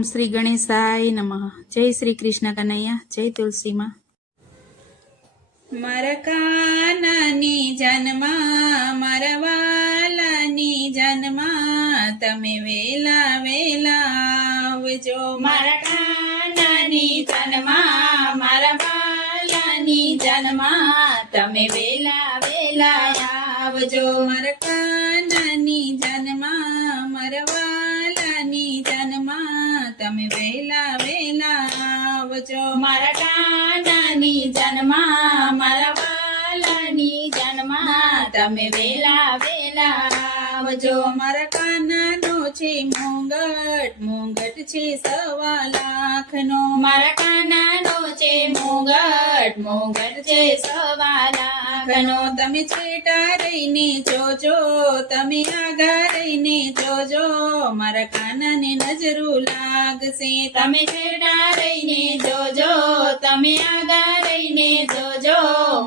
ઓમ શ્રી ગણેશાય નમઃ. જય શ્રી કૃષ્ણ કનૈયા, જય તુલસી માં. મારા કાનાની જન્મા, મારા વાલાની જન્મા, તમે વેલા વેલા આવજો. મારા કાનાની જન્મા, મારા વાલાની જન્મા, તમે વેલા વેલા આવજો. મારા કાનાની જન્મા, મારા વાલાની જન્મા, તમે વેલા વેલા આવજો. મારા કાનાની જન્મા, મારા વાલાની જન્મા, તમે વેલા વેલા આવજો. મારા કાનાનો છે મુંગટ, મુંગટ છે 1.25 લાખનો. મારા કાનાનો છે મુંગટ, મુંગટ છે 1.25 લાખનો. તમે છેટા રહીને જોજો, તમે આગા રહીને જોજો, મારા કાનાને નજરું લાગશે. તમે છેટા રહીને જોજો, તમે આગા રહીને જોજો,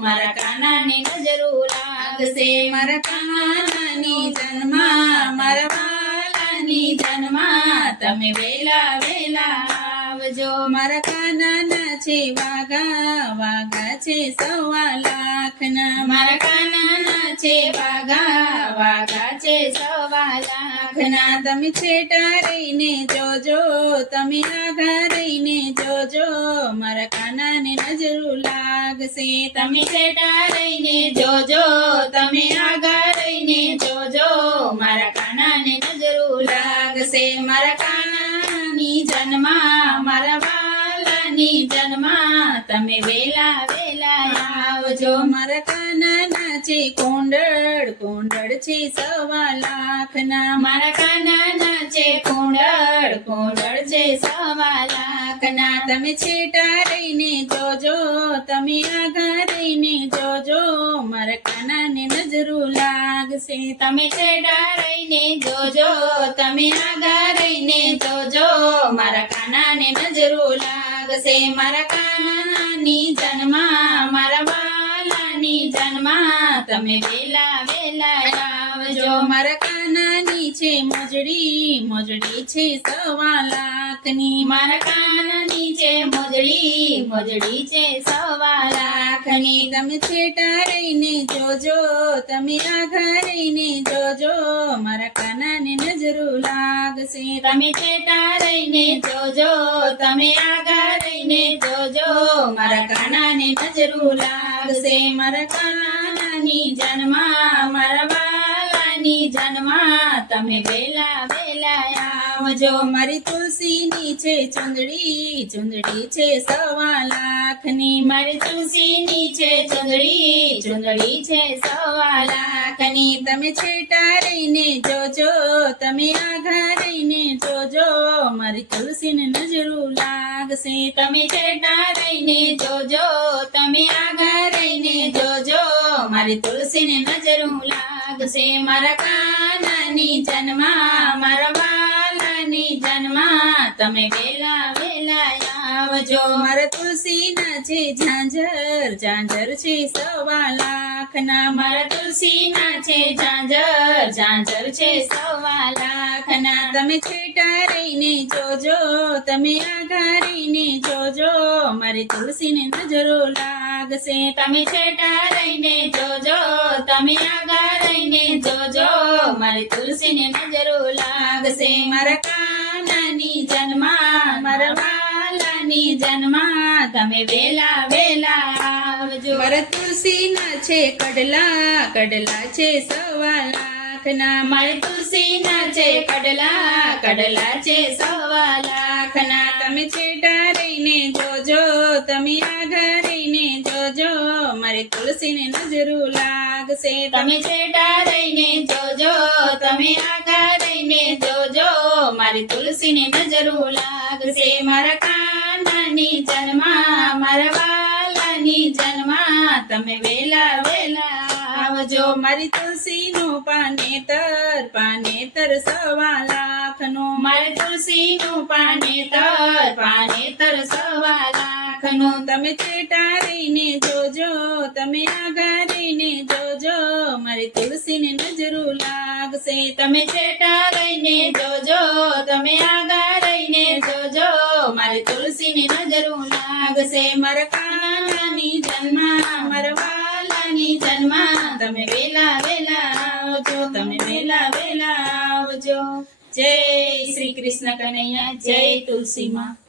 મારા કાનાને નજરું લાગશે. મારા કાનાની જન્મા, મારા વાલાની જન્મા, તમે વેલા વેલા આવજો. મારા કાનાના છે વાઘા, વાઘા છે 1.25 લાખના. મારા કાનાના છે વાઘા, વાઘા છે 1.25 લાખના. તમે છેટા રહીને જોજો, તમે આગા રહીને જોજો, મારા કાનાને નજરું લાગશે. તમે છેટા રહીને જોજો, તમે આગા રહીને જોજો, મારા કાનાને નજરું લાગશે. મારા કાનાની જન્મા, મારા વાલાની જન્મા, તમે વેલા વેલા આવજો. મારા કાનાના છે કુંડળ, કુંડળ છે 1.25 લાખના. મારા કાનાના છે કુંડળ, કુંડળ છે 1.25 લાખના. તમે છેટા રહીને જોજો, તમે આગા રહીને જોજો, મારા કાનાને નજરું લાગશે. તમે છેટા રહીને જોજો, તમે આગા રહીને જોજો, મારા કાનાને નજરું લાગશે. મારા કાનાની જન્મા, મારા વાલાની જન્મા, તમે વેલા વેલા આવજો. મારા કાનાની છે મોજડી, મોજડી છે 1.25 લાખની. મારા કાનાની છે મોજડી, મોજડી છે 1.25 લાખની. તમે છેટા રહીને જોજો, તમે આગા રહીને જોજો, મારા કાનાને નજરું લાગશે. તમે છેટા રહીને જોજો, તમે આગા રહીને જોજો, મારા કાનાને નજરું લાગશે. મારા કાનાની જન્મા, મારા વાલાની જન્મા, તમે વેલા વેલા આવજો. મારી તુલસીની છે ચુંદડી, ચુંદડી છે 1.25 લાખની. મારી તુલસીની છે ચુંદડી, ચુંદડી છે 1.25 લાખની. તમે છેટા રહીને જોજો, તમે આગા રહીને જોજો, મારી તુલસીને નજરું લાગશે. તમે છેટા રહીને જોજો, તમે આગા રહીને જોજો, મારી તુલસીને નજરું લાગશે. મારા કાનાની જન્મા, મારા વાલાની જન્મા, તમે વેલા વેલા આવજો. મારા તુલસીના છે ઝાંઝર, ઝાંઝર છે 1.25 લાખના. મારા તુલસીના છે ઝાંઝર, ઝાંઝર છે 1.25 લાખના. તમે છેટા રહીને જોજો, તમે આગા રહીને જોજો, મારી તુલસીને નજરો લાગશે. તમે છેટા રહીને જોજો, તમે આગા રહીને જોજો, મારી તુલસીને નજરો લાગશે. મારા કાનાની જન્મા, મારા વાલાની જન્મા, તમે વેલા વેલા આવજો. મારા તુલસીના છે કડલા, કડલા છે 1.25 લાખના. મારી તુલસીના છે કડલા, કડલા છે 1.25 લાખના. તમે છેટા રહીને જોજો, તમે આગા રહીને જોજો, મારી તુલસીને નજરું લાગશે. તમે છેટા રહીને જોજો, તમે આગા રહીને જોજો, મારી તુલસીને નજરું લાગશે. મારા કાનાની જન્મા, મારા વાલાની જન્મા, તમે વેલા વેલા આવજો. મારી તુલસીનું પાનેતર, પાનેતર 1.25 લાખનો. મારી તુલસીનું પાનેતર, પાનેતર 1.25 લાખનો. તમે છેટા રહીને જોજો, તમે આગા રહીને જોજો, મારી તુલસીને નજરું લાગશે. લાગશે. તમે છેટા રહીને જોજો, તમે આગા રહીને જોજો, મારી તુલસીની નજરું લાગશે. મારા કાનાની જન્મા, મારા વાલાની જન્મા, તમે વેલા વેલા આવજો, તમે વેલા વેલા આવજો. જય શ્રી કૃષ્ણ કનૈયા, જય તુલસી માં.